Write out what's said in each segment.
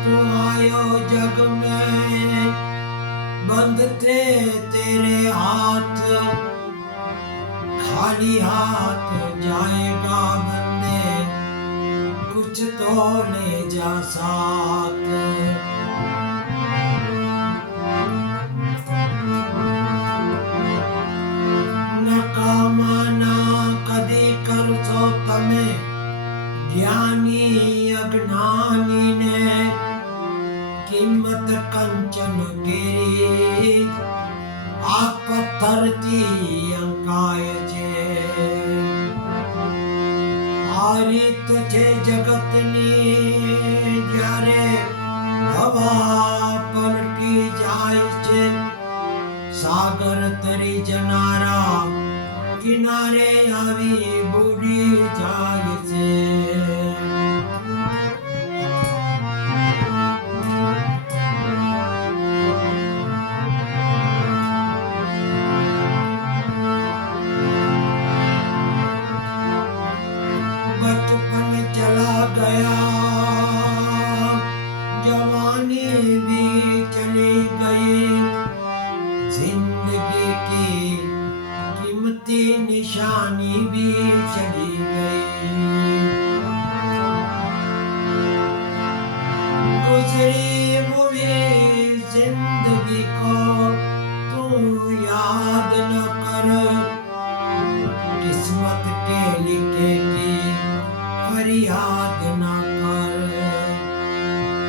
तू आयो जग में, बंद थे तेरे हाथ, खाली हाथ जाएगा बंदे, कुछ तो ले जा साथ। नकामा ना कदी करशो तमे, ज्ञानी अज्ञानी ने किंमत कंचन केरी, आ पत्थरती अंकाय छे। आ રીત છે જગતની, જ્યારે હવા પલટી જાય છે, સાગર તરી જનારા કિનારે આવી બુડી જાય છે। बचपन चला गया, जवानी भी चली गई, जिंदगी की कीमती निशानी भी चली गई। गुजरी हुई जिंदगी को तू याद न कर, किस्मत के लिखे की फरियाद न कर।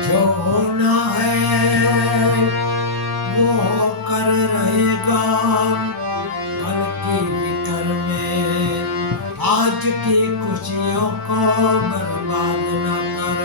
जो होना है वो कर रहेगा, कल की फिक्र में आज की खुशियों को बर्बाद न कर।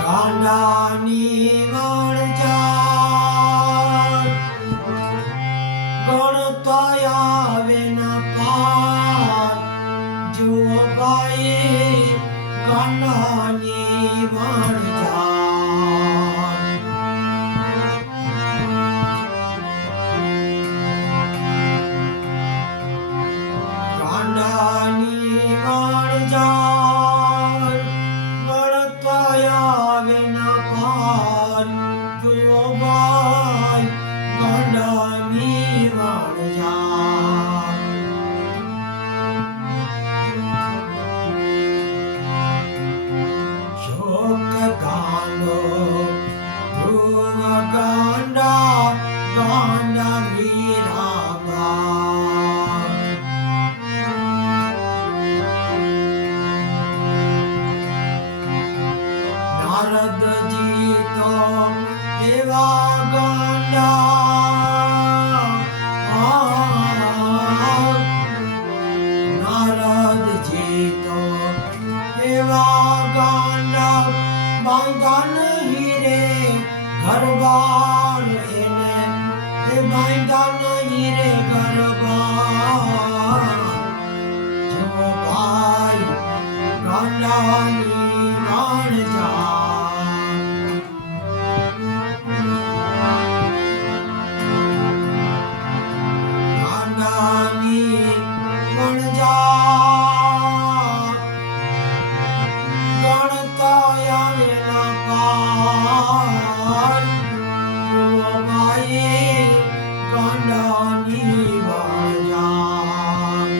ગાંડાની વણઝાર ગણતા આવે ના પાર, જુઓ ભાઈ ગાંડાની વણઝાર। ગાંડાની વણઝાર ગણતા આવે ના પાર, જુઓ ભાઈ ગાંડાની વણઝાર। શોક ગાંડો ધ્રુવ ગાંડા, ગાંડા વીરાબા। નારદજી તો એવા ગાંડા, નારદજી તો એવા ગાંડા, બાંધા નહીં રે ઘરબાર એને, એ બાંધા નહીં રે ઘરબાર। જો ભાઈ ગાંડાની વણઝાર। ગાંડાની વણઝાર ગણતા આવે ના પાર, જુઓ ભાઈ ગાંડાની વણઝાર।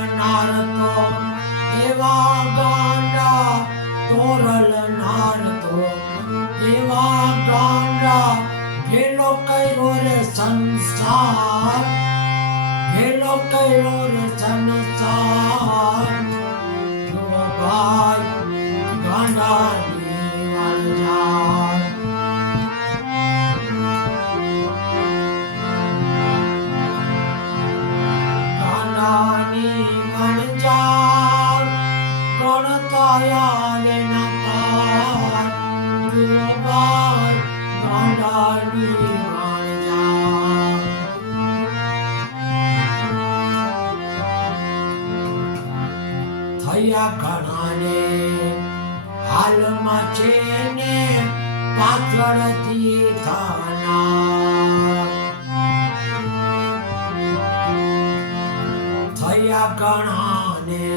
તોરલનાર તો એવા ગાંડા તોરલનાર તો એવા ગાંડા ભેલો કર્યો રે સંસાર ભેલો કર્યો રે સંસાર જો ભાઈ ગાંડાની વાળજાર ગાંડાની વાળજાર ગણતાયા રે નકાર જો ભાઈ ગાંડાની વાળજાર થયા ઘણાને હાલમાં છે ને પાછળથી થનાર થયા ઘણાને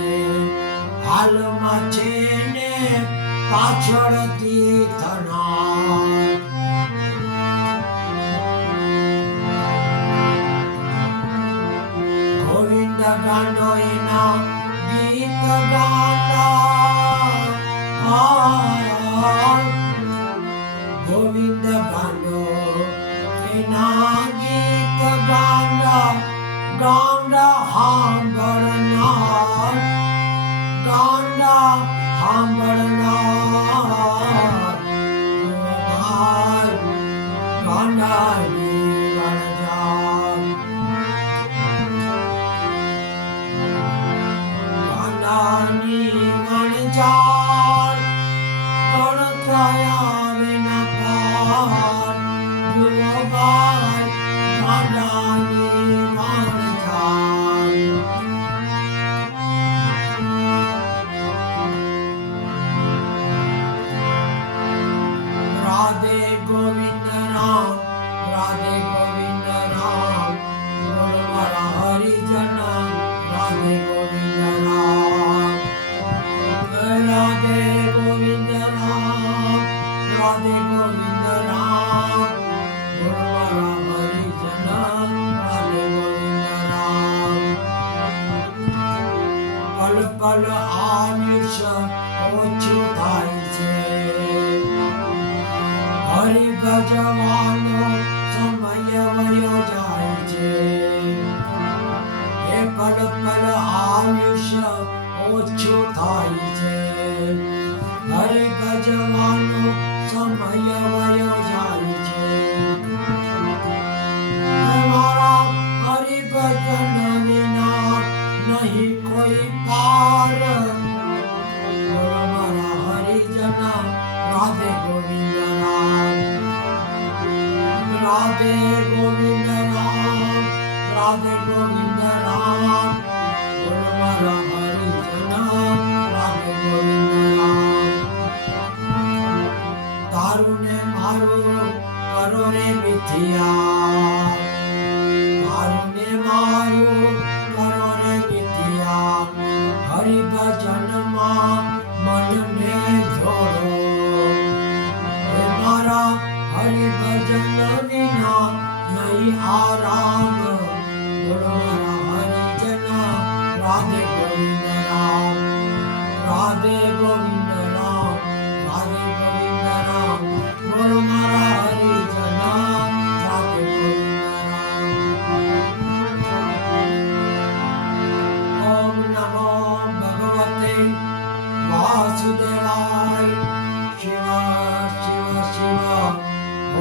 હાલમાં છે ને પાછળથી થનાર ગોવિંદ ગાંડો એના ગીત ગાતા ગોવિંદ ગાંડો એના ગીત ગાંડા ગાંડા સાંભળનાર ગાંડા સાંભળનાર ગાંડાની વણજાર ગાંડાની વણજાર ગણતાયા વિના પાર જો ભાઈ ગાંડાની વણજાર રાધે ગોવિંદ રામ રાધે ગોવિંદ રામ બોલ મારા હરિજન રાધે ગોવિંદ રામ રાધે ગોવિંદ રામ રાધે ગોવિંદ રામ બોલ મારા હરિજન રાધે ગોવિંદ રામ પલ પલ આયુષ્ય ઓછું થાય છે હરિ ભજવાનો સમય વયો જાય છે એ પલ પલ આયુષ્ય ઓછું થાય છે હરિ ભજવાનો સમય વયો જાય છે મારા હરિ ભજન વિના નહીં કોઈ પાર મારા હરિજન રાધે ગોવિંદ રામ રાધે ગોવિંદ રામ રાધે ગોવિંદ રામ બોલ મારા હરિજન રાધે ગોવિંદ રામ તારું ને મારું કરો રે મિથિયા તારું ને મારું કરો રે મિથિયા હરિ ભજનમાં મનને જોડો હે મારા હરિ ભજન વિના નહીં આરામ બોલો મારા હરિજન રાધે ગોવિંદ રામ રાધે ગોવિંદ રામ રાધે ગોવિંદ રામ બોલો મારા હરિજન રાધે ગોવિંદ રામ ઓમ નમો ભગવતે વાસુદેવાય શિવ શિવ શિવ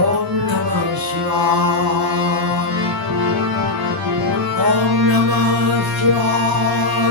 ઓમ નમઃ શિવાય ઓમ નમઃ શિવાય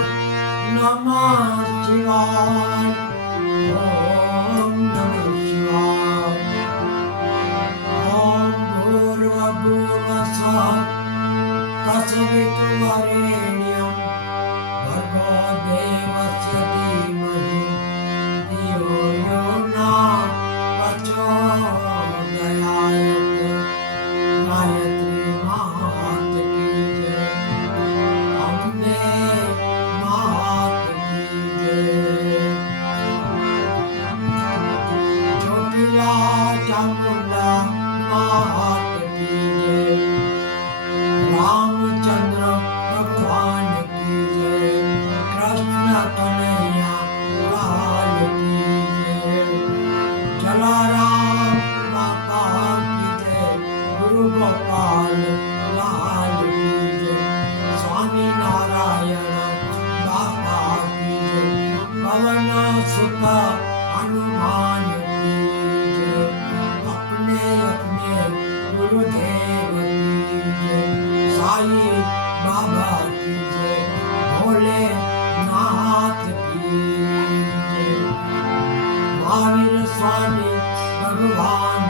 ભવાની ભગવાન